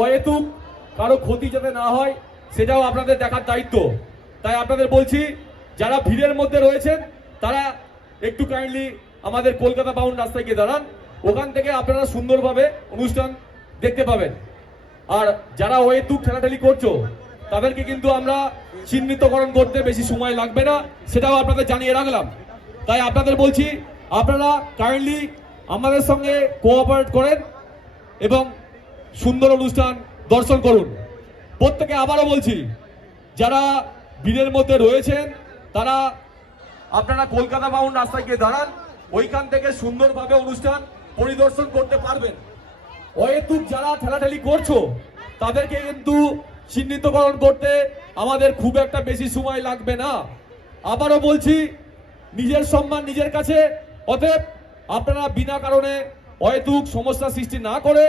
অহেতুক কারও ক্ষতি যাতে না হয়, সেটাও আপনাদের দেখার দায়িত্ব। তাই আপনাদের বলছি, যারা ভিড়ের মধ্যে রয়েছেন, তারা একটু কাইন্ডলি আমাদের কলকাতা বাউন্ড রাস্তায় গিয়ে দাঁড়ান। ওখান থেকে আপনারা সুন্দরভাবে অনুষ্ঠান দেখতে পাবেন। আর যারা অহেতুক ঠেলাঠেলি করছ, তাদেরকে কিন্তু আমরা চিহ্নিতকরণ করতে বেশি সময় লাগবে না, সেটাও আপনাদের জানিয়ে রাখলাম। তাই আপনাদের বলছি, আপনারা কাইন্ডলি আমাদের সঙ্গে কোঅপারেট করেন এবং সুন্দর অনুষ্ঠান দর্শন করুন। প্রত্যেকে আবারও বলছি, যারা ভিড়ের মধ্যে রয়েছেন, তারা আপনারা কলকাতা বাউন্ড রাস্তায় গিয়ে দাঁড়ান, ওইখান থেকে সুন্দরভাবে অনুষ্ঠান পরিদর্শন করতে পারবেন। অহেতুক যারা ঠেলাঠেলি করছ, তাদেরকে কিন্তু চিহ্নিতকরণ করতে আমাদের খুব একটা বেশি সময় লাগবে না। আবারও বলছি, নিজের সম্মান নিজের কাছে, অতএব আপনারা বিনা কারণে অহেতুক সমস্যা সৃষ্টি না করে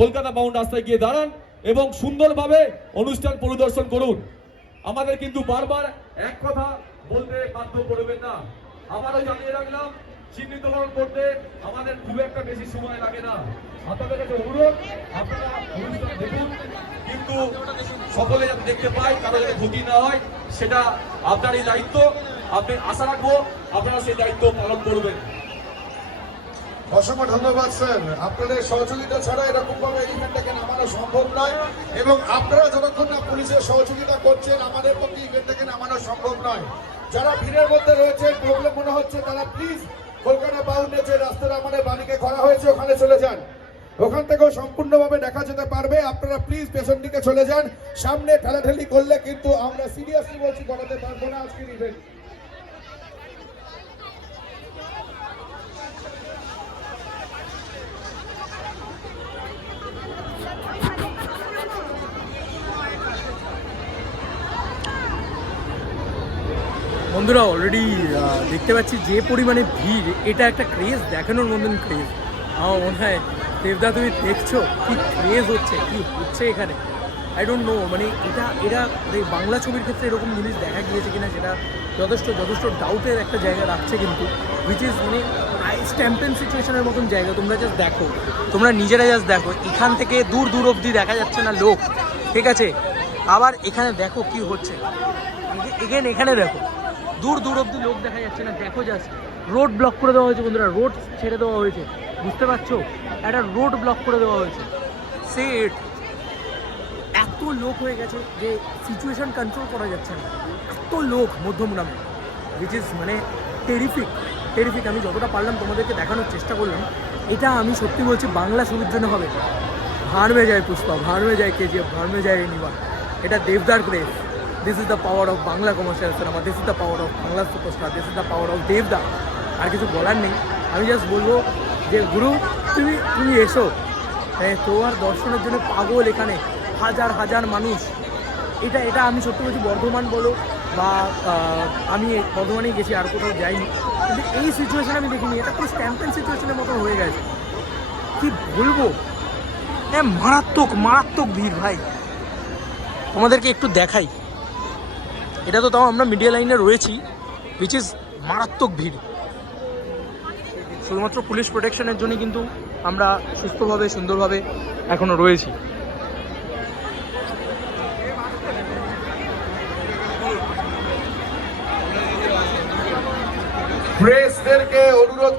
কলকাতা বাউন্ড রাস্তায় গিয়ে দাঁড়ান এবং সুন্দরভাবে অনুষ্ঠান পরিদর্শন করুন। আমাদের কিন্তু বারবার এক কথা বলতে বাধ্য করবেন না। আবারও জানিয়ে রাখলাম চিহ্নিতকরণ করতে আমাদের খুব একটা বেশি সময় লাগে না। আপনাদের কাছে অনুরোধ, আপনারা অনুষ্ঠান দেখুন, কিন্তু সকলে যাতে দেখতে পায়, কারও যাতে ক্ষতি না হয়, সেটা আপনারই দায়িত্ব। আপনি আশা রাখব আপনারা সেই দায়িত্ব পালন করবেন। অসংখ্য ধন্যবাদ, স্যার। আপনাদের সহযোগিতা ছাড়া এরকম ভাবে ইভেন্টটাকে নামানো সম্ভব নয় এবং আপনারা যতক্ষণ না পুলিশের সহযোগিতা করছেন, আমাদের পক্ষে ইভেন্টটাকে নামানো সম্ভব নয়। যারা ভিড়ের মধ্যে রয়েছে প্রবলেম মনে হচ্ছে, তারা প্লিজ কলকাতা বাউন্ডে যে রাস্তাটা আমাদের বাড়িকে করা হয়েছে, ওখানে চলে যান। ওখান থেকেও সম্পূর্ণভাবে দেখা যেতে পারবে। আপনারা প্লিজ পেছন দিকে চলে যান। সামনে ঠেলাঠেলি করলে কিন্তু আমরা সিরিয়াসলি বলছি, করাতে পারব না আজকের ইভেন্ট বন্ধুরা অলরেডি দেখতে পাচ্ছি যে পরিমাণে ভিড়, এটা একটা ক্রেজ দেখানোর মতন ক্রেজ আমার মনে হয়, দেবদা, তুমি দেখছ কি ক্রেজ হচ্ছে, কি হচ্ছে এখানে? আই ডোন্ট নো মানে এটা, এরা এই বাংলা ছবির ক্ষেত্রে এরকম জিনিস দেখা গিয়েছে কিনা, সেটা যথেষ্ট যথেষ্ট ডাউটের একটা জায়গা রাখছে কিন্তু উইচ ইজ মানে স্ট্যাম্পেন সিচুয়েশনের মতন জায়গা, তোমরা জাস্ট দেখো। তোমরা নিজেরা জাস্ট দেখো, এখান থেকে দূর দূর অবধি দেখা যাচ্ছে না লোক, ঠিক আছে? আবার এখানে দেখো কি হচ্ছে। এগেন এখানে দেখো। দূর দূর অব্দি লোক দেখা যাচ্ছে না, দেখো জাস্ট রোড ব্লক করে দেওয়া হয়েছে বন্ধুরা রোড ছেড়ে দেওয়া হয়েছে, বুঝতে পারছ? একটা রোড ব্লক করে দেওয়া হয়েছে। সেট এত লোক হয়ে গেছে যে সিচুয়েশন কন্ট্রোল করা যাচ্ছে না। এত লোক মধ্যম মধ্যমগ্রামে উইচ ইজ মানে টেরিফিক টেরিফিক আমি যতটা পারলাম তোমাদেরকে দেখানোর চেষ্টা করলাম, এটা আমি সত্যি বলছি, বাংলা ছবির জন্য হবে। ভাড় মে যায় পুষ্পা ভাড় মে যায় কেজিএফ ভাড় মে যায় নিবা এটা দেবদার craze this is the power of Bangla commercial cinema this is the power of Bangla superstar this is the power of দেবদা আর কিছু বলার নেই। আমি জাস্ট বলব যে, গুরু, তুমি তুমি এসো। হ্যাঁ তোমার দর্শনের জন্য পাগল এখানে। হাজার হাজার মানুষ। এটা এটা আমি সত্যি বলছি, বর্ধমান বলো বা আমি বর্ধমানেই গেছি, আর কোথাও যাইনি। কিন্তু এই সিচুয়েশন আমি দেখিনি। এটা পুরো স্ট্যাম্পেন সিচুয়েশনের মতো হয়ে গেছে। কি বলব? হ্যাঁ মারাত্মক মারাত্মক ভিড়, ভাই। তোমাদেরকে একটু দেখাই। এটা তো তাও আমরা মিডিয়া লাইনে রয়েছি উইচ ইজ মারাত্মক ভিড়। শুধুমাত্র পুলিশ প্রোটেকশনের জন্য কিন্তু আমরা সুস্থভাবে, সুন্দরভাবে এখনও রয়েছি। প্রেসদেরকে অনুরোধ